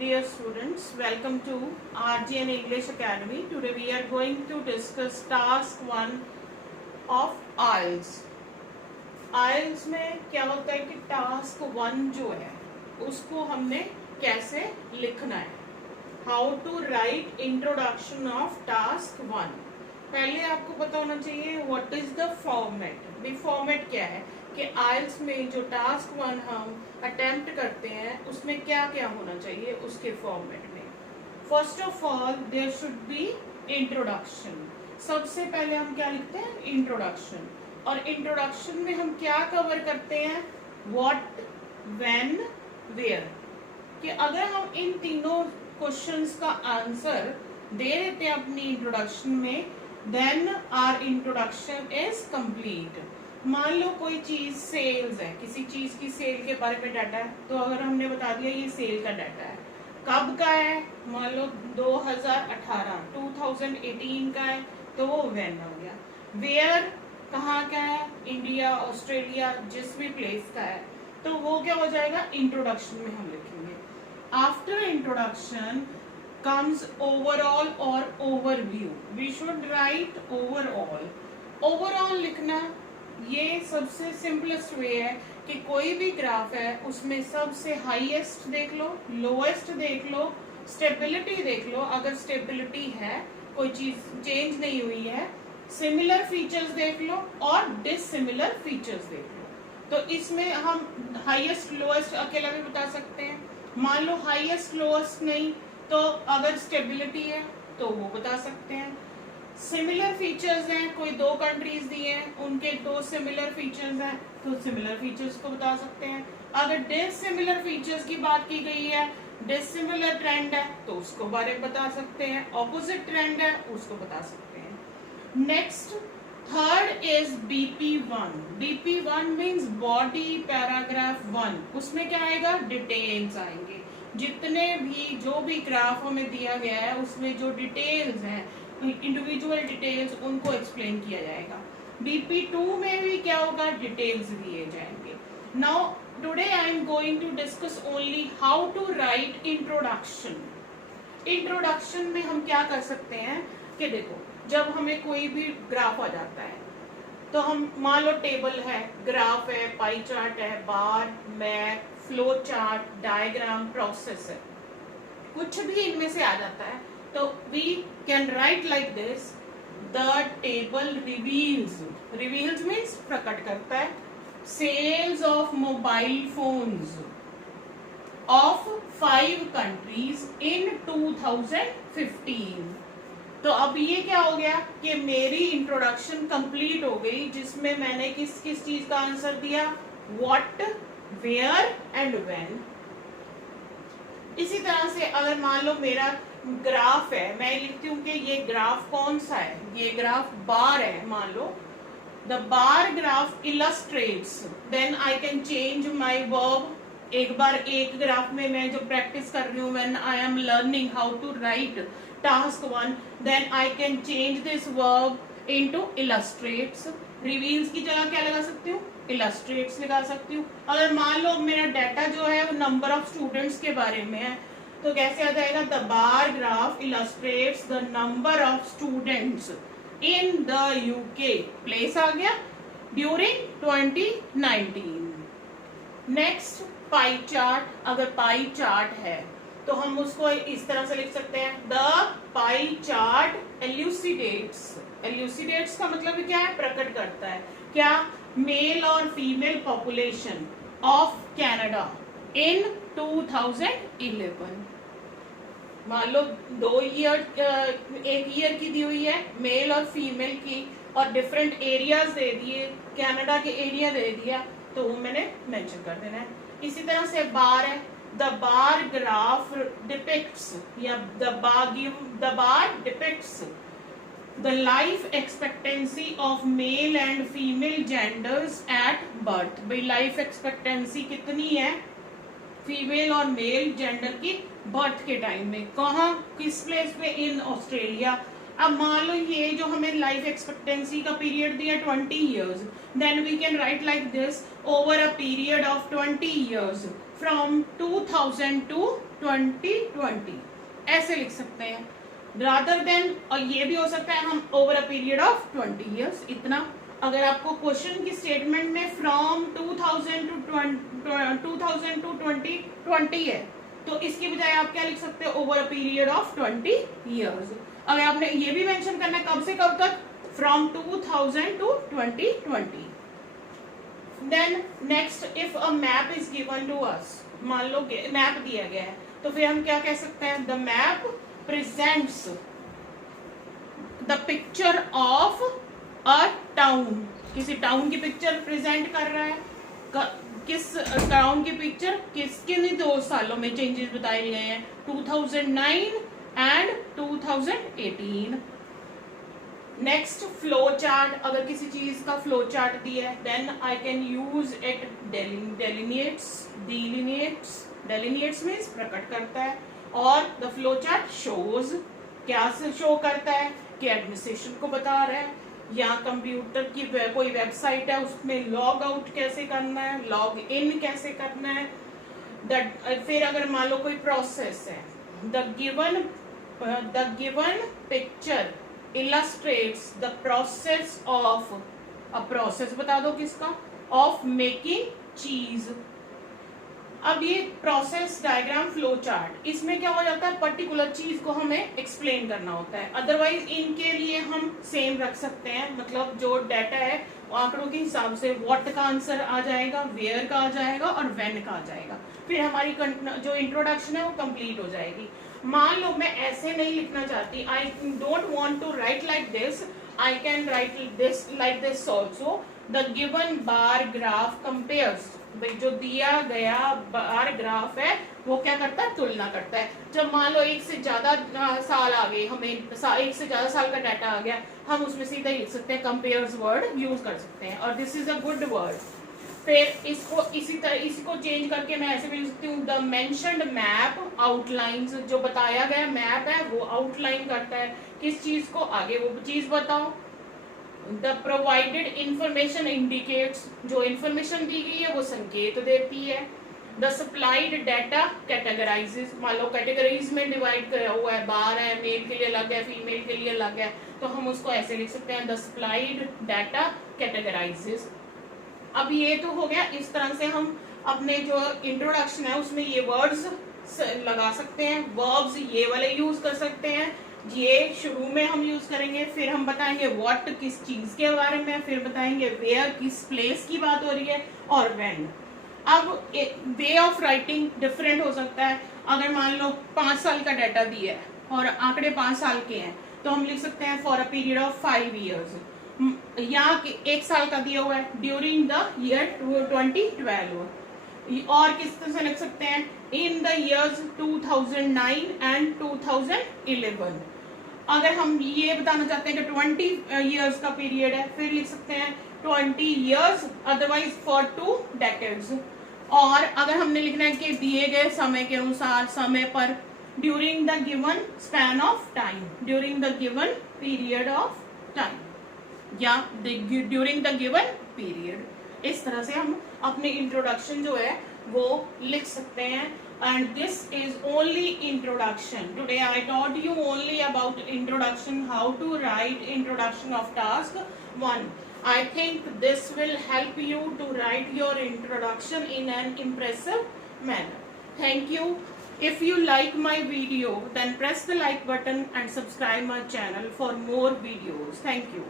Dear students, welcome to RGN English Academy. Today we are going to discuss task 1 of IELTS. IELTS में क्या होता है कि task 1 जो है उसको हमने कैसे लिखना है. How to write introduction of task 1. पहले आपको पता होना चाहिए what is the format. The format क्या है कि आइल्स में जो टास्क 1 हम अटेम्प्ट करते हैं उसमें क्या क्या होना चाहिए उसके फॉर्मेट में. First of all there should be introduction. सबसे पहले हम क्या लिखते हैं, इंट्रोडक्शन. और इंट्रोडक्शन में हम क्या कवर करते हैं, व्हाट, व्हेन, वेयर. कि अगर हम इन तीनों क्वेश्चंस का आंसर दे देते हैं अपनी इंट्रोडक्शन में, then our introduction is complete. मान लो कोई चीज सेल्स है, किसी चीज की सेल के बारे में डाटा है, तो अगर हमने बता दिया ये सेल का डाटा है, कब का है, मान लो 2018 का है, तो वो व्हेन हो गया. वेयर कहाँ का है, इंडिया, ऑस्ट्रेलिया, जिस भी प्लेस का है, तो वो क्या हो जाएगा, इंट्रोडक्शन में हम लिखेंगे. After introduction comes overall or overview. We should write overall. Overall लिखना ये सबसे सिंपलेस्ट वे है कि कोई भी ग्राफ है उसमें सबसे हाईएस्ट देख लो, लोएस्ट देख लो, स्टेबिलिटी देख लो, अगर स्टेबिलिटी है, कोई चीज चेंज नहीं हुई है, सिमिलर फीचर्स देख लो और डिसिमिलर फीचर्स देख लो. तो इसमें हम हाईएस्ट लोएस्ट अकेला भी बता सकते हैं. मान लो हाईएस्ट लोएस्ट नहीं, तो अगर स्टेबिलिटी है तो वो बता सकते हैं. सिमिलर फीचर्स हैं, कोई दो कंट्रीज दिए हैं, उनके दो सिमिलर फीचर्स हैं, तो सिमिलर फीचर्स को बता सकते हैं. अगर डिसिमिलर फीचर्स की बात की गई है, डिसिमिलर ट्रेंड है, तो उसको बारे में बता सकते हैं. ऑपोजिट ट्रेंड है, उसको बता सकते हैं. Next, third is BP1. BP1 means body paragraph 1. उसमें क्या आएगा, डिटेल्स आएंगे. जितने भी जो भी ग्राफ हमें दिया गया है उसमें जो डिटेल्स हैं, इंडिविजुअल डिटेल्स, उनको एक्सप्लेन किया जाएगा. BP2 में भी क्या होगा, डिटेल्स दिए जाएंगे. Now today I am going to discuss only how to write introduction. Introduction में हम क्या कर सकते हैं कि देखो, जब हमें कोई भी ग्राफ आ जाता है तो हम मान लो टेबल है, ग्राफ है, पाई चार्ट है, bar, map, flow chart, diagram, process है, कुछ भी इनमें से आ जाता है, तो we can write like this. The table reveals. Reveals means प्रकट करता है. Sales of mobile phones of 5 countries in 2015. तो अब ये क्या हो गया कि मेरी इंट्रोडक्शन कंप्लीट हो गई, जिसमें मैंने किस किस चीज का आंसर दिया, व्हाट, वेयर एंड व्हेन. इसी तरह से अगर मान लो मेरा ग्राफ है, मैं लिखती हूँ कि ये ग्राफ कौन सा है, ये ग्राफ बार है, मान लो the bar graph illustrates, then I can change my verb. एक बार एक ग्राफ में मैं जो प्रैक्टिस कर रही हूँ, when I am learning how to write task 1, then I can change this verb into illustrates. reveals की जगह क्या लगा सकती हूँ, illustrates लगा सकती हूँ. अगर मान लो मेरा डाटा जो है वो नंबर ऑफ स्टूडेंट्स के बारे में है, तो कैसे आ जाएगा, the bar graph illustrates the number of students in the UK. Place आ गया, during 2019. Next, pie chart. अगर पाई चार्ट है तो हम उसको इस तरह से लिख सकते हैं, द पाई चार्ट एल्यूसिडेट्स. एल्यूसिडेट्स का मतलब क्या है, प्रकट करता है. क्या, मेल और फीमेल पॉपुलेशन ऑफ कनाडा इन 2011. मान लो 2 ईयर, 1 ईयर की दी हुई है, मेल और फीमेल की, और डिफरेंट एरियाज दे दिए, कनाडा के एरिया दे दिया, तो वो मैंने मेंशन कर देना है. इसी तरह से बार है, the bar graph depicts, या the bar depicts the life expectancy of male and female genders at birth. भाई लाइफ एक्सपेक्टेंसी कितनी है फीमेल और मेल जेंडर की बर्थ के टाइम में, कहाँ, किस प्लेस पे, इन ऑस्ट्रेलिया. अब मान लो ये जो हमें लाइफ एक्सपेक्टेंसी का पीरियड दिया 20 years, then we can write like this, over a period of 20 years from 2000 to 2020, ऐसे लिख सकते हैं रादर देन। और ये भी हो सकता है हम over a period of 20 years, इतना। अगर आपको क्वेश्चन की स्टेटमेंट में फ्रॉम 2000 टू 2020 है, तो इसकी बजाय आप क्या लिख सकते हो, over a period of 20 years. अगर आपने ये भी मेंशन करना है कब से कब तक, from 2000 to 2020। Then next, if a map is given to us, मान लो मैप दिया गया है, तो फिर हम क्या कह सकते हैं, the map presents the picture of a town. किसी टाउन की पिक्चर प्रेजेंट कर रहा है, किस टाउन की पिक्चर, किन 2 सालों में चेंजेस बताए गए हैं, 2009 एंड 2018। Next, flow chart. अगर किसी चीज का फ्लो चार्ट दिया है, then I can use it. Delineates means प्रकट करता है, और द फ्लो चार्ट शोज, क्या से शो करता है, कि एडमिनिस्ट्रेशन को बता रहा है, या कंप्यूटर की कोई वेबसाइट है उसमें लॉग आउट कैसे करना है, लॉग इन कैसे करना है। फिर अगर मान लो कोई प्रोसेस है, the given picture illustrates the process of, अब प्रोसेस बता दो किसका, ऑफ मेकिंग चीज। अब ये प्रोसेस डायग्राम फ्लो चार्ट, इसमें क्या हो जाता है, पर्टिकुलर चीज को हमें एक्सप्लेन करना होता है। अदरवाइज इनके लिए हम सेम रख सकते हैं, मतलब जो डाटा है आंकड़ों के हिसाब से व्हाट का आंसर आ जाएगा, वेयर का आ जाएगा और व्हेन का आ जाएगा। फिर हमारी जो इंट्रोडक्शन है वो कंप्लीट हो जाएगी। मान लो मैं ऐसे नहीं लिखना चाहती, I don't want to write like this, I can write this like this also. The given bar graph compares, भाई जो दिया गया बार ग्राफ है वो क्या करता है, तुलना करता है। जब मान लो एक से ज्यादा साल आ गए, हमें एक से ज्यादा साल का डाटा आ गया, हम उसमें सीधा लिख सकते हैं, कंपेयर्स वर्ड यूज कर सकते हैं, और this is a good word. फिर इसको इसी तरह इसको चेंज करके मैं ऐसे भी लिख सकती हूँ, द मेंशन्ड मैप आउटलाइंस, जो बताया गया मैप है वो आउटलाइन करता है किस चीज को, आगे वो चीज बताओ। द प्रोवाइडेड इंफॉर्मेशन इंडिकेट्स, जो इंफॉर्मेशन दी गई है वो संकेत देती है। द सप्लाइड डाटा कैटेगराइजेस, मान लो कैटेगरीज में डिवाइड किया हुआ है, बार है, मेल के लिए अलग है, फीमेल के लिए अलग है, तो हम उसको ऐसे लिख सकते हैं, द सप्लाइड डाटा कैटेगराइजेस। अब ये तो हो गया, इस तरह से हम अपने जो इंट्रोडक्शन है उसमें ये वर्ड्स लगा सकते हैं, वर्ब्स ये वाले यूज कर सकते हैं, ये शुरू में हम यूज करेंगे, फिर हम बताएंगे व्हाट किस चीज के बारे में, फिर बताएंगे वेयर किस प्लेस की बात हो रही है, और व्हेन। अब वे ऑफ राइटिंग डिफरेंट हो सकता है। अगर मान लो 5 साल का डाटा दिया है और आंकड़े 5 साल के हैं, तो हम लिख सकते हैं for a period of 5 years, या 1 साल का दिया हुआ है ड्यूरिंग द ईयर 2012, और किस तरह से लिख सकते हैं, इन द ईयर्स 2009 एंड 2011। अगर हम ये बताना चाहते हैं कि 20 ईयर्स का पीरियड है, फिर लिख सकते हैं 20 ईयर्स, अदरवाइज फॉर 2 डेकेड्स। और अगर हमने लिखना है कि दिए गए समय के अनुसार, समय पर, during the given span of time, during the given period of time, या ड्यूरिंग द गिवन पीरियड। इस तरह से हम अपनी इंट्रोडक्शन जो है वो लिख सकते हैं। And this is only introduction. Today I taught you only about introduction, how to write introduction of task 1. I think this will help you to write your introduction in an impressive manner. Thank you. If you like my video, then press the like button and subscribe my channel for more videos. Thank you.